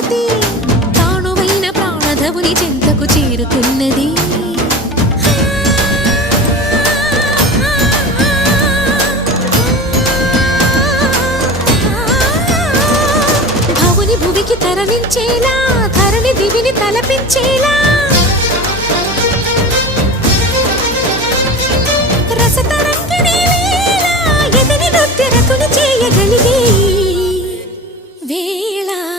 భానుమతి తానువైన ప్రాణధవుని చెంతకు చేరుతున్నది. భవుని భువికి తరలించేలా ధరణి దివిని తలపించేలా రసతరంగిణి లీలా ఎదిని నృత్య రతులు చేయగలిగే